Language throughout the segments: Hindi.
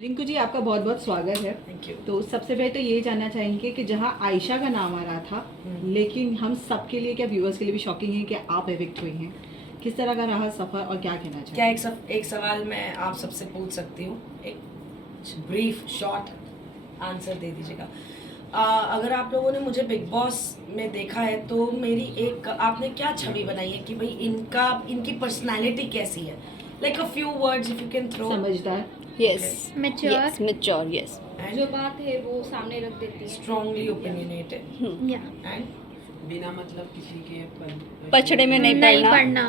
रिंकू जी, आपका बहुत बहुत स्वागत है। Thank you. तो सबसे पहले तो ये जानना चाहेंगे कि जहाँ आयशा का नाम आ रहा था, लेकिन हम सबके लिए, क्या व्यूअर्स के लिए भी शॉकिंग है कि आप एविक्ट हुई हैं, किस तरह का रहा सफ़र और क्या कहना क्या चाहिए? एक सवाल मैं आप सबसे पूछ सकती हूँ? एक ब्रीफ शॉर्ट आंसर दे दीजिएगा। अगर आप लोगों ने मुझे बिग बॉस में देखा है तो मेरी एक आपने क्या छवि बनाई है कि भाई इनकी पर्सनालिटी कैसी है? Like a few words if you can throw. समझदार, Yes. Mature. Yes, mature, yes. जो बात है वो सामने रख देती है. स्ट्रांगली ओपिनियनेटेड या एंड बिना मतलब किसी के पछड़े में नहीं नहीं पड़ना. पढ़ना.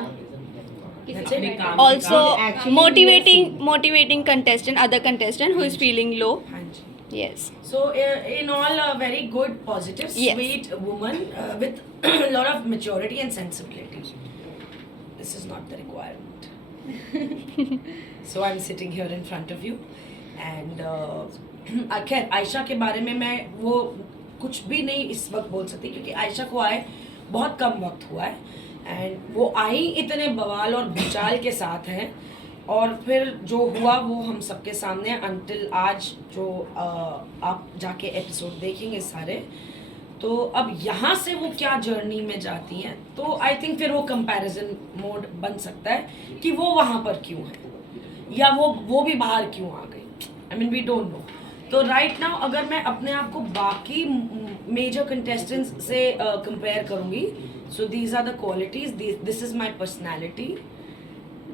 That's it. Also, Actually, motivating contestant, other contestant who is feeling low. हाँ जी. Yes. So in all, a very good, positive, Yes. sweet woman with a lot of maturity and sensibility. This is not the requirement. So I'm sitting here in front of you, and खैर आयशा के बारे में मैं वो कुछ भी नहीं इस वक्त बोल सकती क्योंकि आयशा को आए बहुत कम वक्त हुआ है एंड वो आई इतने बवाल और भूचाल के साथ हैं और फिर जो हुआ वो हम सबके सामने अंटिल आज जो आप जाके एपिसोड देखेंगे सारे, तो अब यहाँ से वो क्या जर्नी में जाती हैं तो आई थिंक फिर वो कंपैरिजन मोड बन सकता है कि वो वहाँ पर क्यों है या वो भी बाहर क्यों आ गई. I mean we don't know. तो राइट नाउ अगर मैं अपने आप को बाकी मेजर कंटेस्टेंट्स से कंपेयर करूँगी, so these are the qualities, this is my personality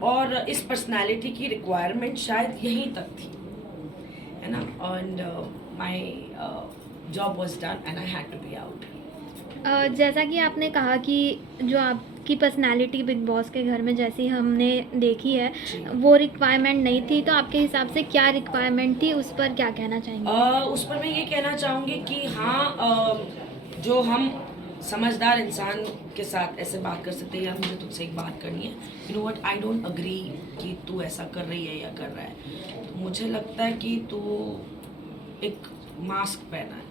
और इस पर्सनैलिटी की रिक्वायरमेंट शायद यहीं तक थी, है ना. And my job was done and I had to be out. जैसा कि आपने कहा कि जो आपकी पर्सनालिटी बिग बॉस के घर में जैसी हमने देखी है जी. वो रिक्वायरमेंट नहीं थी, तो आपके हिसाब से क्या रिक्वायरमेंट थी, उस पर क्या कहना चाहेंगे? उस पर मैं ये कहना चाहूँगी कि हाँ, जो हम समझदार इंसान के साथ ऐसे बात कर सकते हैं, यार मुझे तुझसे एक बात करनी है, you know what, I don't agree कि तू ऐसा कर रही है या कर रहा है, तो मुझे लगता है कि तू एक मास्क पहना है,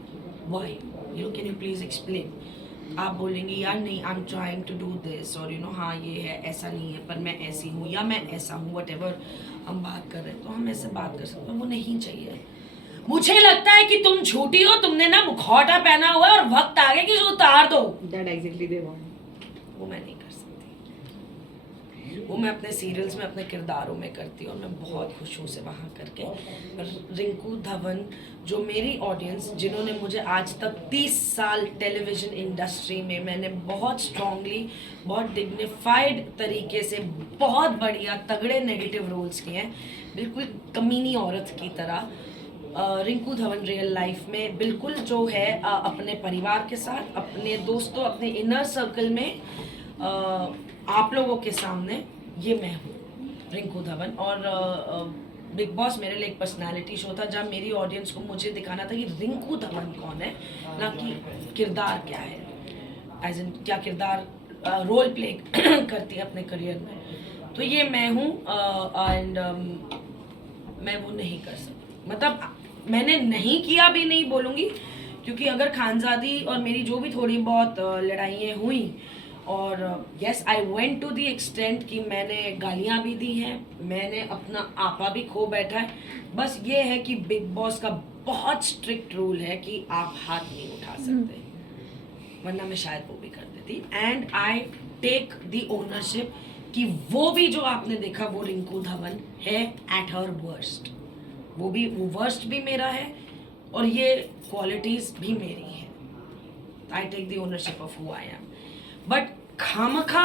why, you know, can you please explain. आप बोलेंगे यार नहीं, I am trying to do this और यू नो हाँ ये है, ऐसा नहीं है, पर मैं ऐसी हूँ या मैं ऐसा हूँ, वट एवर हम बात कर रहे हैं, तो हम ऐसे बात कर सकते हैं. वो नहीं चाहिए. मुझे लगता है कि तुम झूठी हो, तुमने ना मुखौटा पहना हुआ है और वक्त आ गया कि उसे उतार दो. That exactly they want. वो मैं नहीं कर सकती. वो मैं अपने सीरियल्स में अपने किरदारों में करती हूँ और मैं बहुत खुश हूँ उसे वहाँ करके. पर रिंकू धवन, जो मेरी ऑडियंस जिन्होंने मुझे आज तक 30 साल टेलीविज़न इंडस्ट्री में मैंने बहुत स्ट्रांगली, बहुत डिग्निफाइड तरीके से बहुत बढ़िया तगड़े नेगेटिव रोल्स किए हैं, बिल्कुल कमीनी औरत की तरह. रिंकू धवन रियल लाइफ में बिल्कुल जो है अपने परिवार के साथ, अपने दोस्तों, अपने इनर सर्कल में, आप लोगों के सामने ये मैं हूँ रिंकू धवन. और बिग बॉस मेरे लिए एक पर्सनालिटी शो था जहाँ मेरी ऑडियंस को मुझे दिखाना था कि रिंकू धवन कौन है, ना कि किरदार क्या है, एज इन क्या किरदार रोल प्ले करती है अपने करियर में. तो ये मैं हूँ एंड मैं वो नहीं कर सकती. मतलब मैंने नहीं किया भी नहीं बोलूँगी, क्योंकि अगर खानजादी और मेरी जो भी थोड़ी बहुत लड़ाइयाँ हुई और yes I went to the extent कि मैंने गालियाँ भी दी हैं, मैंने अपना आपा भी खो बैठा है. बस ये है कि बिग बॉस का बहुत स्ट्रिक्ट रूल है कि आप हाथ नहीं उठा सकते, वरना मैं शायद वो भी कर देती. And I take the ownership कि वो भी जो आपने देखा वो रिंकू धवन है एट हर वर्स्ट. वो वर्स्ट भी मेरा है और ये क्वालिटीज़ भी मेरी हैं. I take the ownership of who I am. But खामखा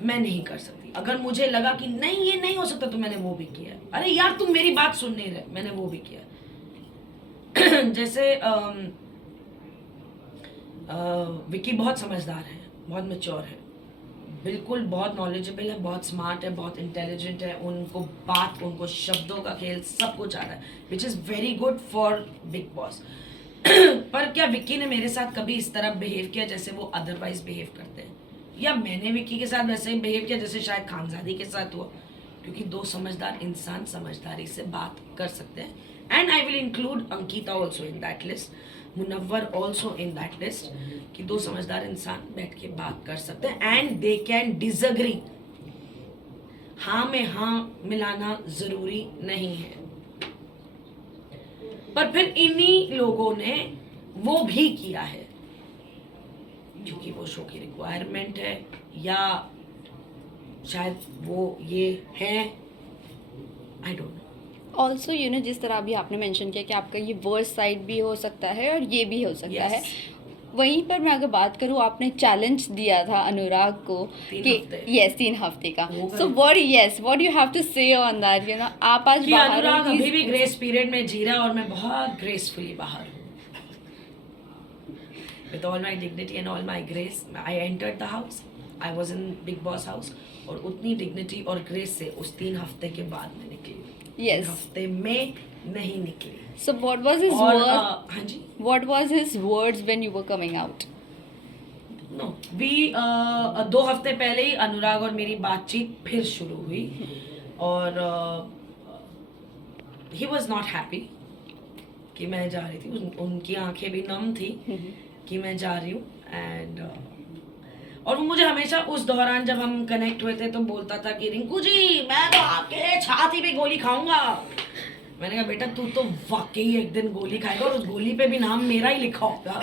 मैं नहीं कर सकती. अगर मुझे लगा कि नहीं ये नहीं हो सकता तो मैंने वो भी किया. अरे यार तुम मेरी बात सुन नहीं रहे, मैंने वो भी किया. जैसे विकी बहुत समझदार है, बहुत मैच्योर है, बिल्कुल बहुत नॉलेजेबल है, बहुत स्मार्ट है, बहुत इंटेलिजेंट है. उनको शब्दों का खेल सब कुछ आता है, which is very good for big boss. पर क्या विक्की ने मेरे साथ कभी इस तरह बिहेव किया जैसे वो अदरवाइज बिहेव करते हैं, या मैंने विक्की के साथ वैसे ही बिहेव किया जैसे शायद खानजादी के साथ हुआ? क्योंकि दो समझदार इंसान समझदारी से बात कर सकते हैं. And I will include Ankita also in that list, Munawar also in that list, कि दो समझदार इंसान बैठ के बात कर सकते हैं एंड दे कैन डिसएग्री. हाँ में हाँ मिलाना ज़रूरी नहीं है. पर फिर इन्हीं लोगों ने वो भी किया है क्योंकि वो शो की रिक्वायरमेंट है, या शायद वो ये है, आई डोंट नो। ऑल्सो जिस तरह अभी आपने मेंशन किया कि आपका ये वर्स्ट साइड भी हो सकता है और ये भी हो सकता है, वहीं पर मैं अगर बात करूँ, आपने चैलेंज दिया था अनुराग को 3 कि हफ्ते। यस 3 हफ्ते का, हो गए। So what you have to say on that, आप आज कि बाहर हो, अनुराग he's- अभी भी ग्रेस पीरियड में जी रहा है और मैं बहुत ग्रेसफुली बाहर हूँ। With all my dignity and all my grace, I entered the house. I was in Big Boss house और उतनी डिग्निटी और ग्रेस से उस 3 हफ्ते के बाद में निकली। Yes. 3 हफ्ते में नहीं निकली। So what was his और word? हाँ जी। What was his words when you were coming out? No we 2 हफ्ते पहले ही अनुराग और मेरी बातचीत फिर शुरू हुई और ही वॉज नॉट हैप्पी कि मैं जा रही थी। उनकी आंखें भी नम थी कि मैं जा रही हूँ एंड और वो मुझे हमेशा उस दौरान जब हम कनेक्ट हुए थे तो बोलता था कि रिंकू जी मैं तो आपके छाती पे गोली खाऊंगा। मैंने कहा बेटा तू तो वाकई एक दिन गोली खाएगा और उस गोली पे भी नाम मेरा ही लिखा होगा।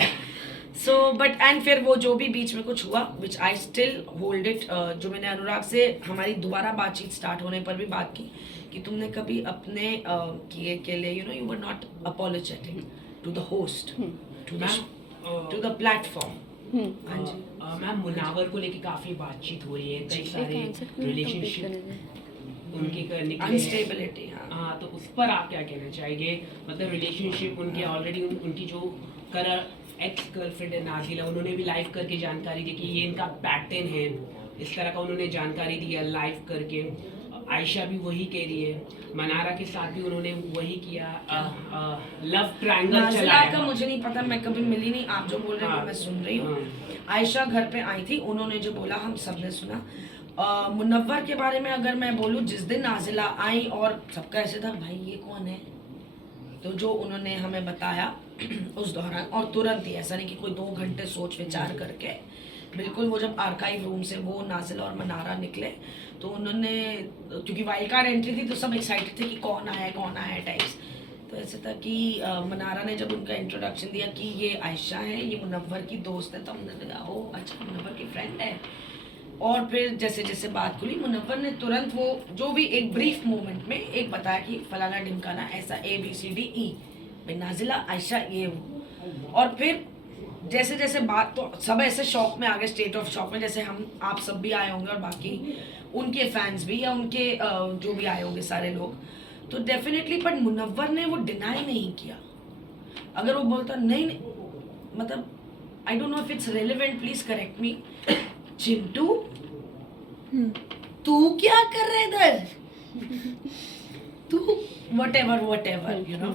सो बट एंड फिर वो जो भी बीच में कुछ हुआ विच आई स्टिल होल्ड इट, जो मैंने अनुराग से हमारी दोबारा बातचीत स्टार्ट होने पर भी बात की कि तुमने कभी अपने किए के लिए you were not apologetic to the host, to the platform. हाँ जी मैम, मुनावर को लेके काफी बातचीत हो रही है, कई सारे रिलेशनशिप उनके करने के अनस्टेबिलिटी। हाँ, तो उस पर आप क्या कहना चाहेंगे? मतलब रिलेशनशिप उनके ऑलरेडी उनकी जो एक्स गर्लफ्रेंड है नाजिला, उन्होंने भी लाइव करके जानकारी दी कि ये इनका पैटर्न है, इस तरह का उन्होंने जानकारी दिया लाइव करके। आयशा भी वही कह रही है, मनारा के साथ भी उन्होंने वही किया, लव ट्रायंगल नाजिला चलाया। का मुझे नहीं पता, मैं कभी मिली नहीं, आप जो बोल रहे हैं वो मैं सुन रही हूँ। आयशा घर पे आई थी, उन्होंने जो बोला हम सब ने सुना। मुनव्वर के बारे में अगर मैं बोलूँ, जिस दिन नाजिला आई और सबका ऐसे था भाई ये कौन है, तो जो उन्होंने हमें बताया उस दौरान और तुरंत ही, ऐसा नहीं कि कोई 2 घंटे सोच विचार करके, बिल्कुल वो जब आर्काइव रूम से वो नाजिला और मनारा निकले तो उन्होंने, क्योंकि वाइल्ड कार्ड एंट्री थी तो सब एक्साइटेड थे कि कौन आया टाइप्स। तो ऐसे था कि मनारा ने जब उनका इंट्रोडक्शन दिया कि ये आयशा है, ये मुनव्वर की दोस्त है, तो हमने कहा ओ अच्छा मुनव्वर की फ्रेंड है। और फिर जैसे जैसे बात खुली, मुनव्वर ने तुरंत वो जो भी एक ब्रीफ मोमेंट में एक बताया कि फलाना ढिमकाना ऐसा ABCDE, भाई नाजिला आयशा ये वो। और फिर जैसे जैसे बात, तो सब ऐसे शॉक में आ गए, स्टेट ऑफ शॉक में, जैसे हम आप सब भी आए होंगे और बाकी उनके फैंस भी, या उनके जो भी आए होंगे सारे लोग, तो डेफिनेटली। बट मुनव्वर ने वो डिनाई नहीं किया। अगर वो बोलता नहीं मतलब I don't know if it's relevant, please correct मी, चिंटू तू क्या कर रहे इधर, तू whatever you know।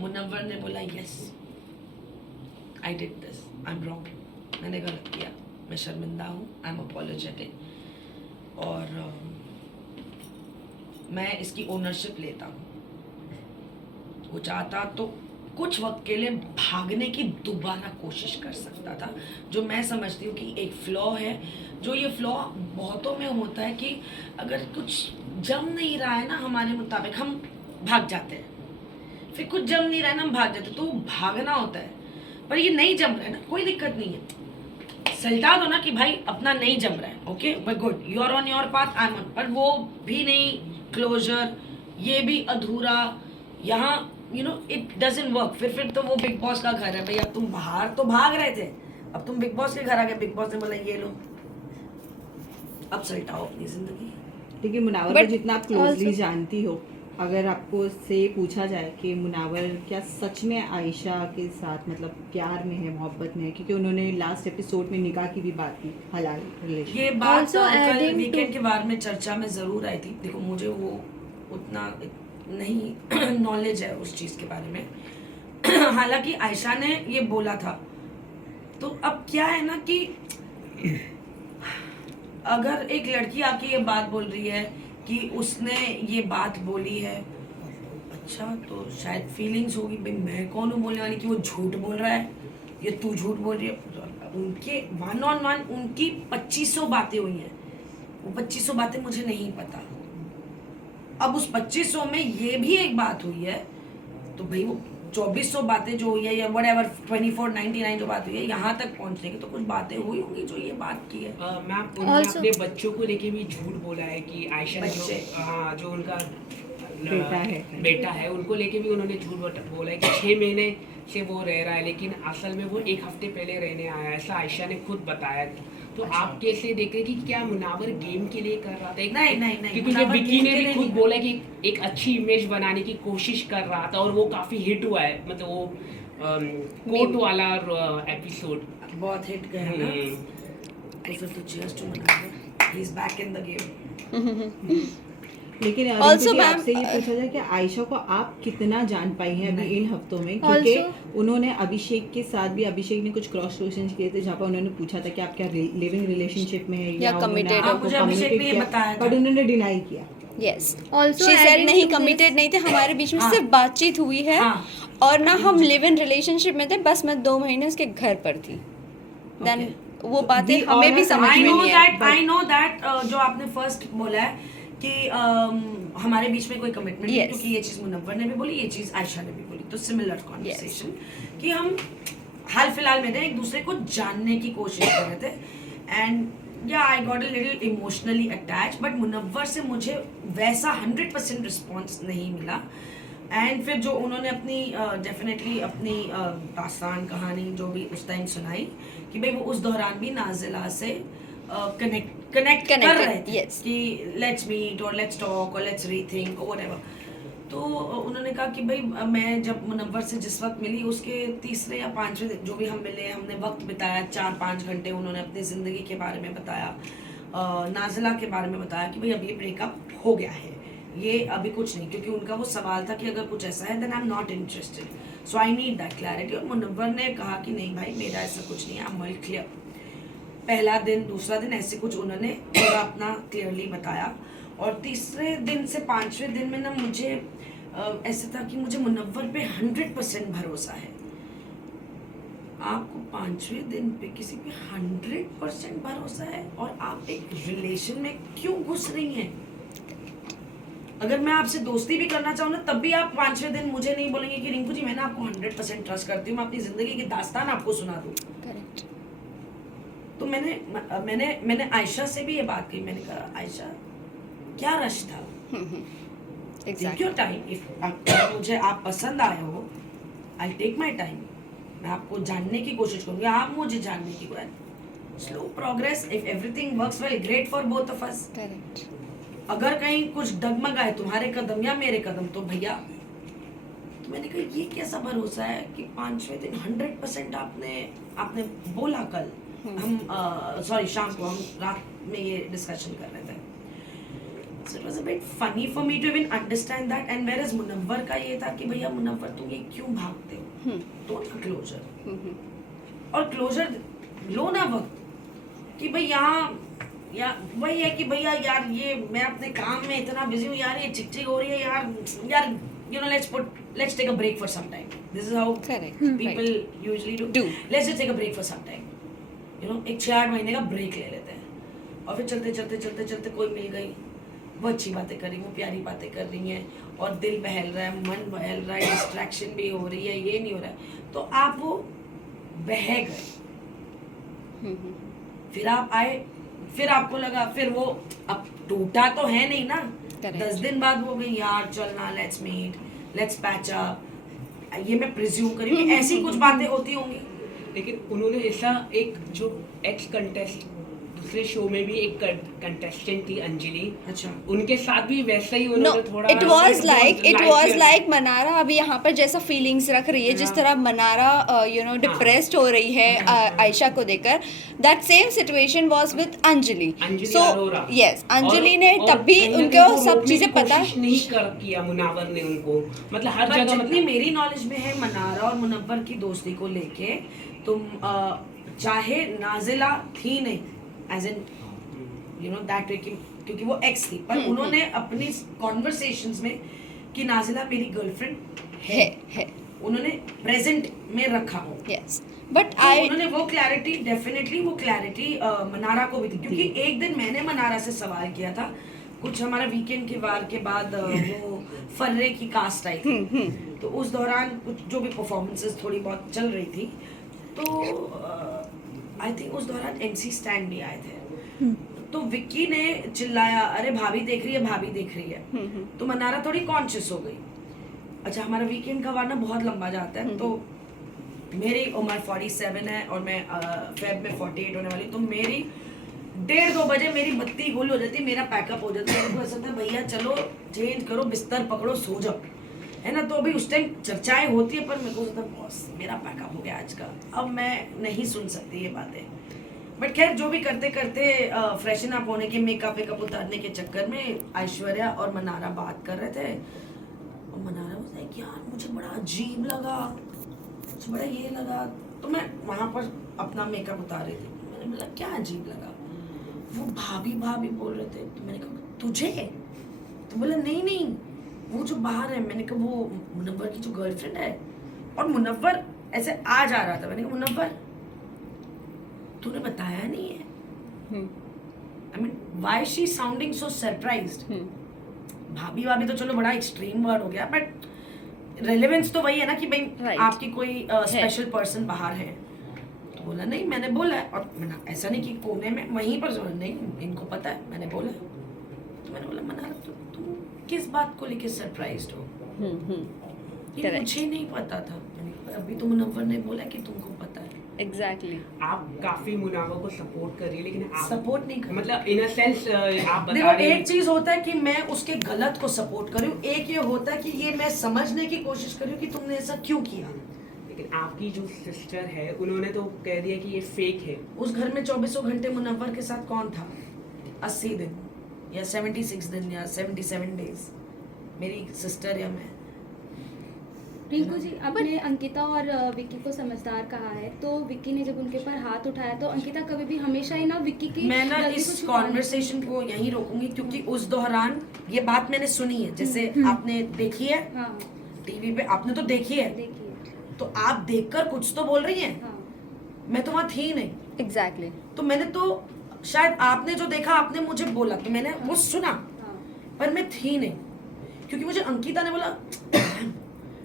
मुनव्वर ने बोला yes I did this, I am wrong, मैंने गलत किया, मैं शर्मिंदा हूँ, आई एम अपोलोजेटिक और मैं इसकी ओनरशिप लेता हूँ। वो चाहता तो कुछ वक्त के लिए भागने की दोबारा कोशिश कर सकता था, जो मैं समझती हूँ कि एक फ्लॉ है। जो ये फ्लॉ बहुतों में होता है कि अगर कुछ जम नहीं रहा है ना हमारे मुताबिक, हम भाग जाते हैं, फिर कुछ जम नहीं रहा है ना हम भाग जाते हैं, तो भागना होता है। पर ये नहीं जम रहा है ना, कोई दिक्कत नहीं है, सल्टा दो ना कि भाई अपना नहीं जम रहा है, okay very good, you are on your path, I am on. पर वो भी नहीं क्लोजर, ये भी अधूरा, यहाँ you know it doesn't work. फिर तो वो बिग बॉस का घर है भाई, अब तुम बाहर तो भाग रहे थे, अब तुम बिग बॉस के घर आ गए, बिग बॉस ने बोला ये लो अब सल्टाओ अपनी जिंदगी। लेकिन मुनावर को जितना आप क्लोजली जानती हो, अगर आपको से पूछा जाए कि मुनावर क्या सच में आयशा के साथ मतलब प्यार में है, मोहब्बत में है, क्योंकि उन्होंने लास्ट एपिसोड में निकाह की भी बात की, हलाल रिलेशन, ये बात Also कल adding to- वीकेंड के बारे में चर्चा में जरूर आई थी। देखो मुझे वो उतना नहीं नॉलेज है उस चीज के बारे में हालांकि आयशा ने ये बोला था। तो अब क्या है ना कि अगर एक लड़की आके ये बात बोल रही है कि उसने ये बात बोली है, अच्छा तो शायद फीलिंग्स होगी, भाई मैं कौन हूँ बोलने वाली कि वो झूठ बोल रहा है, ये तू झूठ बोल रही है। उनके 1-on-1 उनकी 2500 बातें हुई हैं, वो 2500 बातें मुझे नहीं पता। अब उस 2500 में ये भी एक बात हुई है, तो भाई वो 2400 बातें जो हुई है या व्हाटएवर 2499 जो बात हुई है यहाँ तक पहुँचने की, तो कुछ बातें हुई होंगी जो ये बात की है। मैम उन्होंने Also- अपने बच्चों को लेके भी झूठ बोला है कि आयशा ने बच्चे? जो उनका बेटा है। उनको लेके भी उन्होंने झूठ बोला है कि 6 महीने से वो रह रहा है, लेकिन असल में वो 1 हफ्ते पहले रहने आया है, ऐसा आयशा ने खुद बताया। तो अच्छा। आप कैसे देख रहे हैं कि क्या मुनावर गेम के लिए कर रहा था? नहीं, क्योंकि मुनावर विक्की game ने के भी लिए खुद नहीं। बोला कि एक अच्छी इमेज बनाने की कोशिश कर रहा था और वो काफी हिट हुआ है, मतलब वो कोर्ट वाला एपिसोड। बहुत हिट गया ना, तो फिर तो cheers to Munawar, he is back in the game। लेकिन Also, रिंकू जी, ma'am, आपसे ये पूछा जाए कि आयशा को आप कितना जान पाई हैं अभी इन हफ्तों में, क्योंकि Also- उन्होंने अभिषेक के साथ भी, अभिषेक ने कुछ क्रॉस क्वेश्चन किए थे जहाँ पर उन्होंने पूछा था कि आप क्या लिविंग रिलेशनशिप में है या उन्होंने committed आपको हाँ, मुझे अभिषेक ने ये communicate बताया किया, था। बट उन्होंने डिनाई किया। Yes Also, she said adding नहीं to कमिटेड this- नहीं थे, हमारे बीच में हाँ। सिर्फ बातचीत हुई है हाँ। और ना हम लिव इन रिलेशनशिप में थे, बस मैं 2 महीने उसके घर पर थी। देन वो So, बातें we हमें all भी are- समझ I में know नहीं आई। that, I know that, जो आपने फर्स्ट बोला है कि हमारे बीच में कोई कमिटमेंट नहीं, Yes. क्योंकि ये चीज़ मुनव्वर ने भी बोली, ये चीज़ आयशा ने भी बोली, तो सिमिलर कॉन्वर्सेशन कि हम हाल फिलहाल में एक दूसरे को जानने की कोशिश कर रहे थे। And yeah I got a little emotionally attached, but Munawar से मुझे वैसा 100% रिस्पॉन्स नहीं मिला। एंड फिर जो उन्होंने अपनी डेफिनेटली अपनी दास्तान कहानी जो भी उस टाइम सुनाई कि भाई वो उस दौरान भी नाजिला से कनेक्ट कर Connected, रहे थे yes. कि लेट्स मीट और लेट्स टॉक और लेट्स रीथिंक और व्हाटएवर। तो उन्होंने कहा कि भाई मैं जब मुनव्वर से जिस वक्त मिली उसके 3रे या 5वें दिन जो भी हम मिले, हमने वक्त बिताया 4-5 घंटे, उन्होंने अपनी ज़िंदगी के बारे में बताया, नाजिला के बारे में बताया कि भाई अब ये ब्रेकअप हो गया है, ये अभी कुछ नहीं, क्योंकि उनका वो सवाल था कि अगर कुछ ऐसा है then I am not interested, so I need that clarity. और मुनव्वर ने कहा कि नहीं भाई मेरा ऐसा कुछ नहीं है, आई एम वेल क्लियर। पहला दिन, दूसरा दिन ऐसे कुछ उन्होंने पूरा अपना क्लियरली बताया। और 3रे दिन से 5वें दिन में ना मुझे ऐसे था कि मुझे मुनव्वर पे 100% भरोसा है। आपको 5वें दिन पे किसी पे 100% भरोसा है और आप एक रिलेशन में क्यों घुस रही हैं? अगर मैं आपसे दोस्ती भी करना चाहूँ ना, तब भी आप 5वें दिन मुझे नहीं बोलेंगे कि रिंकू जी मैं ना आपको 100% ट्रस्ट करती हूँ, मैं अपनी जिंदगी की दास्तान आपको सुना दूँ। करेक्ट। तो मैंने आयशा से भी ये बात कही, मैंने कहा आयशा क्या रश था, take exactly. Your time, if मुझे आप पसंद आए हो आई टेक माई टाइम, मैं आपको जानने की कोशिश करूँगी, आप मुझे जानने की कोशिश। Slow progress, if everything works well great for both of us. Correct. अगर कहीं कुछ डगमगाए तुम्हारे कदम या मेरे कदम तो भैया, तो मैंने कहा ये कैसा भरोसा है कि 5वें दिन 100% आपने बोला। कल हम सॉरी शाम को हम रात में ये डिस्कशन कर रहे थे, so it was a bit funny for me to even understand that, and whereas Munawwar का ये था कि भैया मुनव्वर तुम ये क्यों भागते हो, दो ना क्लोजर, और क्लोजर लो ना वक्त कि भाई यहाँ या वही है कि भैया यार ये मैं अपने काम में इतना बिजी हूँ यार, ये चिक हो रही है यार you know let's take a break for some time. This is how Correct. people usually do. Let's just take a break for some time. You know, एक 6-8 महीने का ब्रेक ले लेते हैं और फिर चलते कोई मिल गई, वो अच्छी बातें कर रही, वो प्यारी बातें कर रही हैं और दिल बहल रहा है, मन बहल रहा है, डिस्ट्रैक्शन भी हो रही है, ये नहीं हो रहा है, तो आप वो बह गए। फिर आप आए, फिर आपको लगा, फिर वो अब टूटा तो है नहीं ना, 10 दिन बाद वो गई यार चलना, let's meet, let's patch up, ये मैं प्रिज्यूम करी कि ऐसी कुछ बातें होती होंगी। लेकिन उन्होंने ऐसा एक जो एक्स कंटेस्ट दूसरे शो में भी एक कंटेस्टेंट थी अंजलि, अच्छा, उनके साथ भी वैसा ही No, उन्होंने थोड़ा it was like मनारा अभी यहाँ पर जैसा फीलिंग्स रख रही है, जिस तरह मनारा डिप्रेस्ड हो रही है आयशा को देखकर, that same situation was with Anjali. So yes, Anjali ने तब भी उनको सब चीजें पता नहीं किया मुनावर ने उनको, मतलब हर पर जगह जितनी मतलब मेरी नॉलेज में है मनारा और मुनव्वर की दोस्ती को लेके, तुम चाहे नाजिला थी नहीं as an you know that way, क्योंकि वो एक्स थी, पर उन्होंने अपनी कॉन्वर्सेशंस में कि नाजिला मेरी गर्लफ्रेंड है उन्होंने प्रेजेंट में रखा हो। यस, बट तो आई उन्होंने वो क्लैरिटी, डेफिनेटली वो क्लैरिटी मनारा को भी थी, क्योंकि एक दिन मैंने मनारा से सवाल किया था कुछ हमारा वीकेंड के वार के बाद वो फर्रे की कास्ट आई थी, तो उस दौरान कुछ जो भी परफॉर्मेंसेस थोड़ी बहुत चल रही थी, तो आई थिंक उस दौरान MC स्टैंड भी आए थे, तो विक्की ने चिल्लाया, अरे भाभी देख रही है, भाभी देख रही है, तो मनारा थोड़ी कॉन्शियस हो गई। अच्छा, हमारा वीकेंड का वार ना बहुत लंबा जाता है, तो मेरी उम्र 47 है और मैं फेब में 48 होने वाली, तो मेरी 1:30-2 बजे मेरी बत्ती गुल हो जाती है, मेरा पैकअप हो जाता है, मेरे को ऐसा था भैया चलो चेंज करो, बिस्तर पकड़ो, सो जाओ, है ना। तो अभी उस टाइम चर्चाएं होती है, पर मेरे को होता है बॉस मेरा पैकअप हो गया आज का, अब मैं नहीं सुन सकती ये बातें। बट खैर जो भी करते करते फ्रेशन अप होने के, मेकअप वेकअप उतारने के चक्कर में ऐश्वर्या और मनारा बात कर रहे थे, और मनारा बोलता है यार मुझे बड़ा अजीब लगा, मुझे बड़ा ये लगा, तो मैं वहाँ पर अपना मेकअप उतार रही थी, मैंने बोला क्या अजीब लगा, वो भाभी भाभी बोल रहे थे, तो मैंने कहा तुझे, तो बोला नहीं नहीं वो जो बाहर है, मैंने कहा वो मुनव्वर की जो गर्लफ्रेंड है, और मुनव्वर ऐसे आ जा रहा था, मैंने कहा मुनव्वर तूने बताया नहीं है, I mean why she sounding so surprised. भाभी भाभी तो चलो बड़ा एक्सट्रीम वर्ड हो गया, बट रेलेवेंस तो वही है ना कि भाई Right. आपकी कोई स्पेशल पर्सन बाहर है, तो बोला नहीं मैंने बोला है, और मैंने ऐसा नहीं कि कोने में वहीं पर नहीं इनको पता है मैंने बोला है, तो मैंने बोला मना तुम किस बात को लेके सरप्राइज्ड हो, ये Correct. मुझे नहीं पता था, मैंने कहा, अभी तो मुनव्वर ने बोला कि तुमको पता है। एग्जैक्टली। आप काफी मुनावर को सपोर्ट कर रही है, लेकिन आप सपोर्ट नहीं कर, मतलब इन अ सेंस आप बता देखो रही एक चीज होता है कि मैं उसके गलत को सपोर्ट कर रही हूँ, एक ये होता है कि ये मैं समझने की कोशिश कर रही हूँ कि तुमने ऐसा क्यों किया। लेकिन आपकी जो सिस्टर है उन्होंने तो कह दिया कि ये फेक है। उस घर में 24 घंटे मुनव्वर के साथ कौन था? 80 दिन या 76 दिन या 77 डेज, मेरी सिस्टर या मैं। रिंकू जी, आपने अंकिता और विक्की को समझदार कहा है, तो विक्की ने जब उनके ऊपर हाथ उठाया तो अंकिता कभी भी हमेशा ही ना विक्की की मैं ना गलती को इस छुपाने- कॉन्वर्सेशन को यहीं रोकूंगी, क्योंकि उस दौरान ये बात मैंने सुनी है, जैसे आपने देखी है हाँ टीवी पे, आपने तो देखी है, देखिए, तो आप देखकर कुछ तो बोल रही हैं, हाँ मैं तो वहां थी नहीं, एग्जैक्टली। तो मैंने तो शायद आपने जो देखा आपने मुझे बोला तो मैंने वो सुना, हाँ पर मैं थी नहीं, क्योंकि मुझे अंकिता ने बोला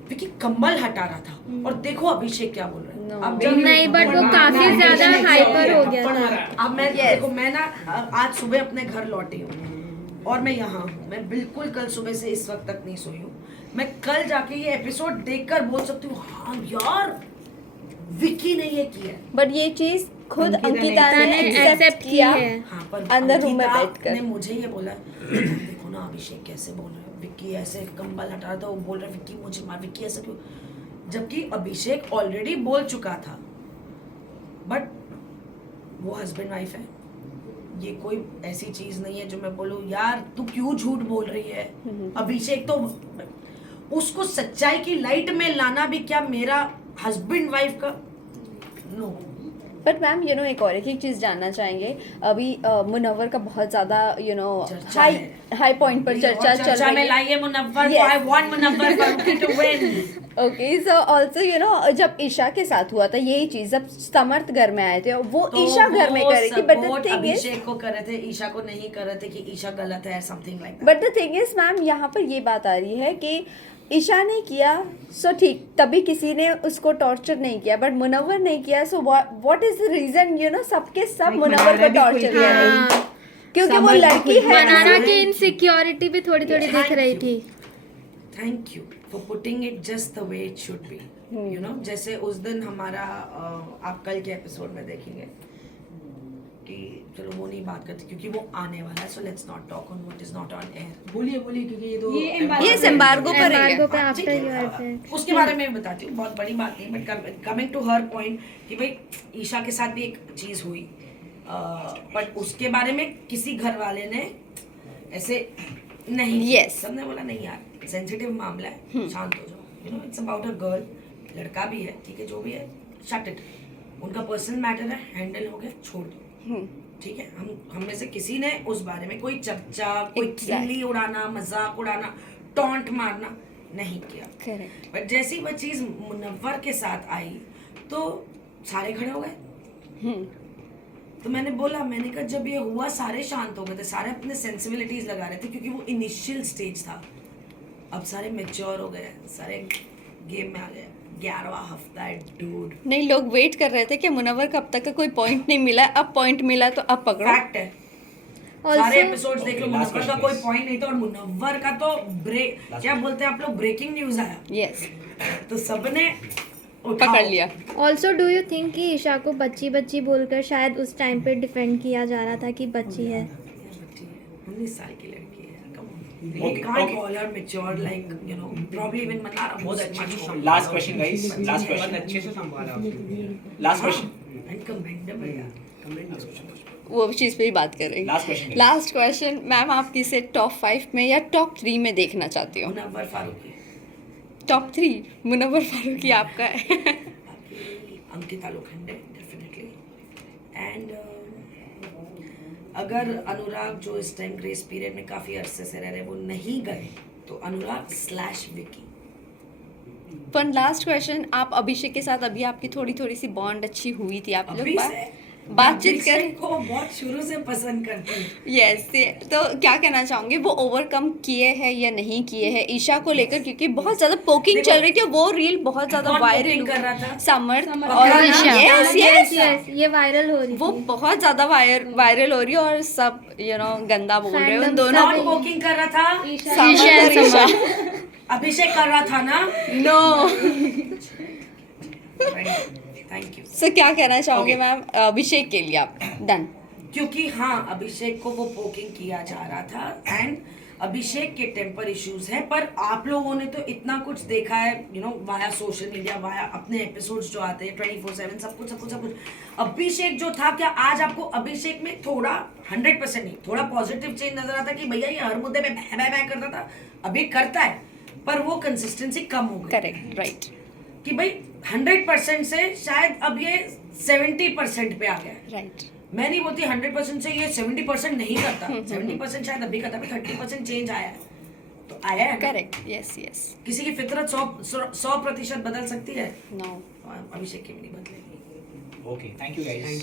विक्की कंबल हटा रहा था, और देखो अभिषेक क्या बोल रहा है। No. अब जब नहीं, but वो काफी ज्यादा हाइपर हो गया था। अब मैं Yes. देखो मैं ना आज सुबह अपने घर लौटी हूँ और मैं यहाँ हूँ, मैं बिल्कुल कल सुबह से इस वक्त तक नहीं सोई हूँ, मैं कल जाके ये एपिसोड देखकर बोल सकती हूँ हाँ यार विक्की ने ये किया है। बट ये चीज खुद अंकिता अंकिता ने ने accept एक्सेप्ट की किया है। हाँ, पर अंदर रूम में अंकिता बैठकर। ने मुझे ये बोला देखो ना अभिषेक कैसे बोल रहा है, विक्की ऐसे कंबल हटा रहा था, वो बोल रहा है विक्की मुझे मार, विक्की ऐसा क्यों, जबकि अभिषेक ऑलरेडी बोल चुका था। बट वो हस्बैंड वाइफ है, ये कोई ऐसी चीज नहीं है जो मैं बोलूँ यार तू क्यों झूठ बोल रही है। अभिषेक तो उसको सच्चाई की लाइट में लाना भी क्या मेरा हस्बैंड वाइफ का नो। बट मैम एक चीज जानना चाहेंगे, अभी मुनव्वर का बहुत ज्यादा चर्चा हाई है। हाई पॉइंट पर चर्चा चल चर्चा में रही है। लाइए मुनव्वर को, Yes. I want Munawar to win. Okay, so also जब ईशा के साथ हुआ था यही चीज, जब समर्थ घर में आए थे वो ईशा घर में कर रही थी, बट द थिंग इज अभिषेक को कर रहे थे, ईशा को नहीं कर रहे थे कि ईशा गलत है, something like but the thing is ma'am यहाँ पर ये बात आ रही है कि ईशा ने किया सो ठीक, तभी किसी ने उसको टॉर्चर नहीं किया, बट मुनव्वर नहीं किया, so what is the reason सबके सब मुनव्वर को टॉर्चर किया हाँ। क्योंकि वो समझ लड़की है मनारा ना। की इनसिक्योरिटी भी थोड़ी थोड़ी दिख रही थी। Thank you for putting it just the way it should be, you know. जैसे उस दिन हमारा आप कल के एपिसोड में देखेंगे कि चलो वो नहीं बात करती क्योंकि वो आने वाला है, so let's not talk on what is not on air. बोलिए क्योंकि ये तो ये एम्बार्गो पर है। एम्बार्गो पे ठीक आफ्टर है, योर इफेक्ट। उसके बारे में बताती हूँ, बहुत बड़ी बात नहीं, but coming to her point कि भाई ईशा के साथ भी एक चीज हुई, बट उसके बारे में किसी घर वाले ने ऐसे नहीं किया। Yes. सबने बोला नहीं यार सेंसिटिव मामला है, शांत हो जाओ, you know it's about a girl, लड़का भी है, ठीक है जो भी है, शट इट, उनका पर्सनल मैटर है, हैंडल हो गया, छोड़ दो, ठीक है। हम में से किसी ने उस बारे में कोई चर्चा, कोई Exactly. खिल्ली उड़ाना, मजाक उड़ाना, टॉन्ट मारना नहीं किया। करेक्ट। बट जैसी वह चीज मुनव्वर के साथ आई तो सारे खड़े हो गए। तो मैंने बोला, मैंने कहा जब ये हुआ सारे शांत हो गए थे, सारे अपने सेंसिबिलिटीज लगा रहे थे क्योंकि वो इनिशियल स्टेज था। अब सारे मैच्योर हो गए, सारे गेम में आ गए। 11वां हफ्ता है डूड। नहीं, लोग वेट कर रहे थे कि मुनव्वर का अब तक का कोई पॉइंट नहीं मिला, अब पॉइंट मिला तो अब पकड़ो। फैक्ट है, सारे एपिसोड्स देख लो, मुनव्वर का कोई पॉइंट नहीं था और मुनव्वर का तो क्या बोलते हैं आप लोग, ब्रेकिंग न्यूज आया। यस, तो सबने पकड़ लिया। ऑल्सो डू यू थिंक कि ईशा को बच्ची बच्ची बोलकर शायद उस टाइम पे डिफेंड किया जा रहा था कि बच्ची है? 19 साल की लड़की है, come on. You can't call her mature, like, you know, probably even Manara बहुत was अच्छे much से older. Last question guys, last question बहुत अच्छे से संभाला आपने। Last question, And commendable, yeah. वो चीज़ पे ही बात कर रही Last question. Last question ma'am, आप किसे टॉप 5 में या टॉप 3 में देखना चाहती हो? मुनव्वर फारूकी, टॉप 3 मुनव्वर फारूकी आपका है। बाकी अंकिता लोखंडे डेफिनेटली, एंड अगर अनुराग जो इस टाइम ग्रेस पीरियड में काफी अरसे से रह रहे वो नहीं गए तो अनुराग / विकी। पर लास्ट क्वेश्चन, आप अभिषेक के साथ अभी आपकी थोड़ी सी बॉन्ड अच्छी हुई थी, आप लोग अभी से बातचीत कर अभिषेक को बहुत शुरू से पसंद करती हूँ। यस, तो क्या कहना चाहोगे, वो ओवरकम किए हैं या नहीं किए हैं ईशा को लेकर? क्योंकि बहुत ज्यादा पोकिंग चल रही थी, वो रील बहुत ज्यादा कौन वायरल poking कर रहा था? समर्थ समर्थ और और ईशा। यस यस यस, ये वायरल हो रही वो थी। बहुत ज्यादा वायरल हो रही है और सब गंदा बोल रहे हैं उन Fandom दोनों कौन पोकिंग कर रहा था? ईशा समर्थ और ईशा। अभिषेक कर रहा था ना? नो। Thank you. सो क्या कहना चाहोगे मैम अभिषेक के लिए? आप डन? क्योंकि हाँ, अभिषेक को वो पोकिंग किया जा रहा था एंड अभिषेक के टेम्पर इश्यूज हैं, पर आप लोगों ने तो इतना कुछ देखा है, वाया सोशल मीडिया, वाया अपने एपिसोड्स जो आते हैं 24/7, सब कुछ। अभिषेक जो था, क्या आज आपको अभिषेक में थोड़ा 100% नहीं, थोड़ा पॉजिटिव चेंज नजर आता कि भैया ये हर मुद्दे में बै करता था, अभी करता है पर वो कंसिस्टेंसी कम हो गई। Correct, right. कि भाई 100% से शायद अब ये 70% पे आ गया है। राइट। मैं नहीं बोलती 100% से ये 70% नहीं करता, 70% शायद अभी करता है, 30% चेंज आया है तो आया है। Correct, yes yes. किसी की फितरत 100% बदल सकती है, नो। अभिषेक की भी नहीं बदलेगी। Okay, thank you guys.